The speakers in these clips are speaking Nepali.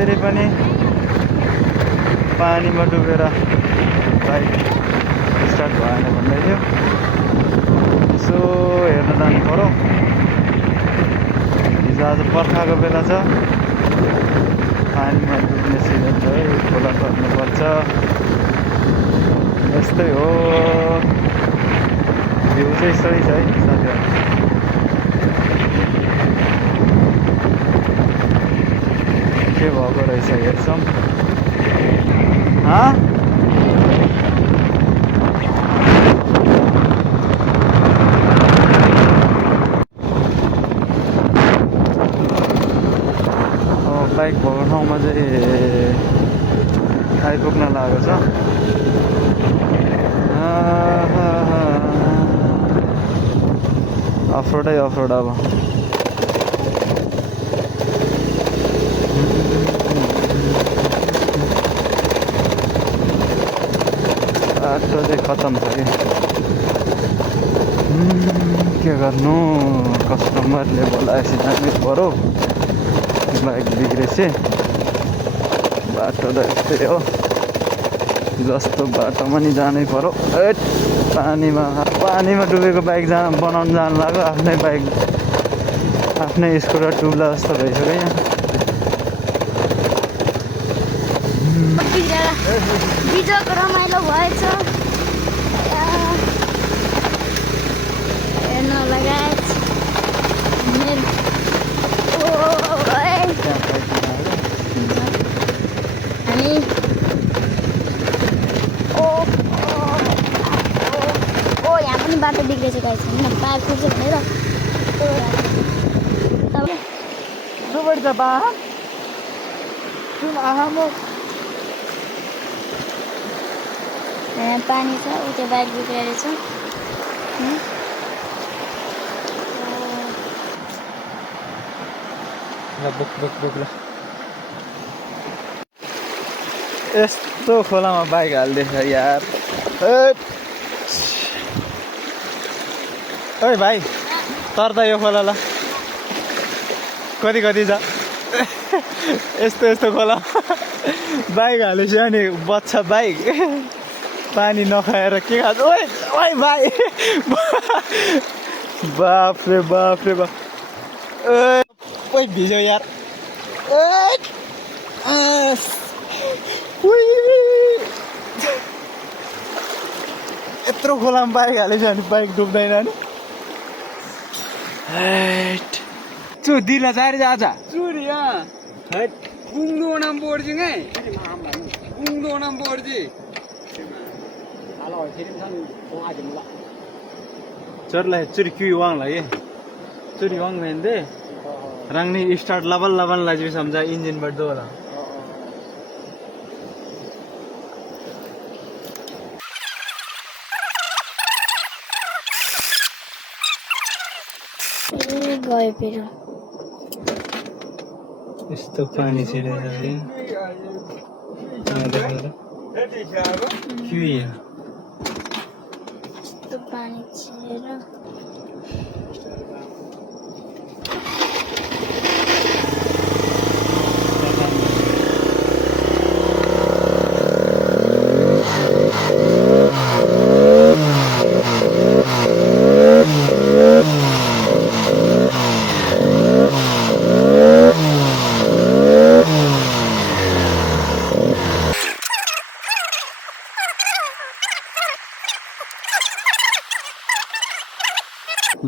फेरि पनि पानीमा डुबेर बाइक स्टार्ट भएन भन्दै थियो। यसो हेर्न जानु पर्यो। हिजो आज बर्खाको बेला छ, पानीमा डुब्ने सिजन छ है, खोला पर्नुपर्छ। यस्तै हो, भ्यू चाहिँ सही छ है साथीहरू। के भएको रहेछ हेर्छौँ। बाइक भएको ठाउँमा चाहिँ आइपुग्न लागेको छ। अफरोडै अफरोड अब। बाटो चाहिँ खतम छ कि के गर्नु, कस्टमरले बोलाएपछि जानै पर्यो। बाइक बिग्रेपछि बाटो त यस्तै हो, जस्तो बाटोमा नि जानै पर्यो। पानीमा डुबेको बाइक बनाउन जानु लाग्यो। आफ्नै बाइक आफ्नै स्कुटर डुब्ला जस्तो भइसक्यो यहाँ। बिजोको रमाइलो भएछ हेर्न लगायत। हामी यहाँ पनि बाटो बिग्रेछ गाइस, होइन पार्क खोज्यो भनेर। दुबई त बाहन यहाँ पानी छ, उ त्यो बाइक बिग्रेर रहेछ। यस्तो खोलामा बाइक हाल्दैछ यार। ओइ भाइ, तर त यो खोला कति छ। यस्तो खोला बाइक हालेपछि अनि बच्छ बाइक। पानी नखाएर के खान्छ। ओइ भाइ, बाप रे बाप। ओइ भिज्यो यार। यत्रो खोलामा बाइक हालेछ भने बाइक डुब्दैन नि। दिला चारी आज चुरी कुंदो नाम बोर्जी ngay कुंदो नाम बोर्जी चरलाई चुरी क्यों वांग लगे चुरी वांग भेंदे रंगनी स्टार्ट लबल लाजी समझा इंजन बढ़ दो वाला गयो फेरि यस्तो पानी छिरेछ है के यहाँ यस्तो पानी छिरेर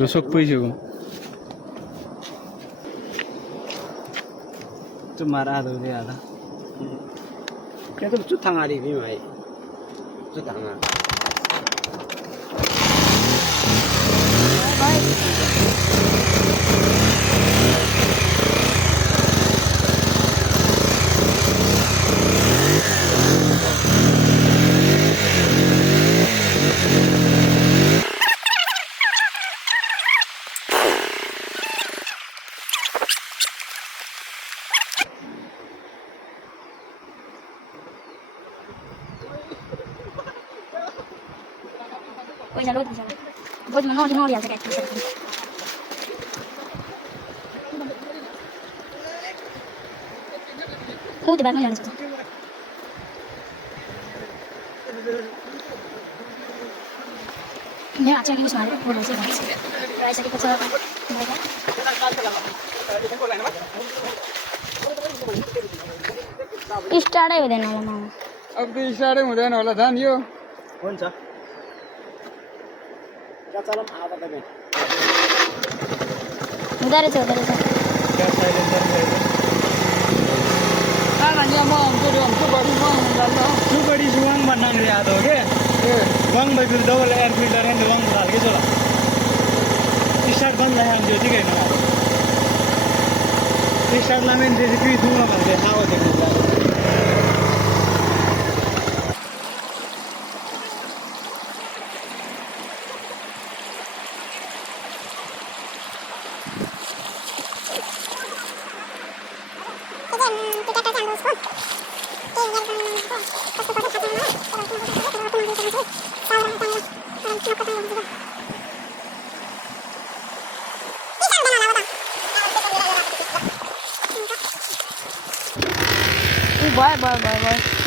Gosok puisi ko. Tu marah tu dia ada. Kaya tu cutang hari ni mai, cutang ah. Ôi giời ơi, ôi mà no thì à cái ऊ त्यो बाटोमा जानु सक्छ यहाँ चाहिँ युज गरेर फोटो चाहिँ आइसकेको छ स्टार्टै हुँदैन होला मामा अब त स्टार्टै हुँदैन होला धान यो हुन्छ चलाम आधा त में हुँदो रहेछ ग्यास साइलेन्सर यहाँ हमको बड़ी सुबड़ी सुवाङ भन्ना याद हो के वाङ भाई फिर डबल एयर फिल्टर है वाङ डाल के चला स्टार्ट बंद है हम जो ठीक है ना स्टार्ट लाने जैसे कि दूंगा बंदे हाँ वो देखो भयो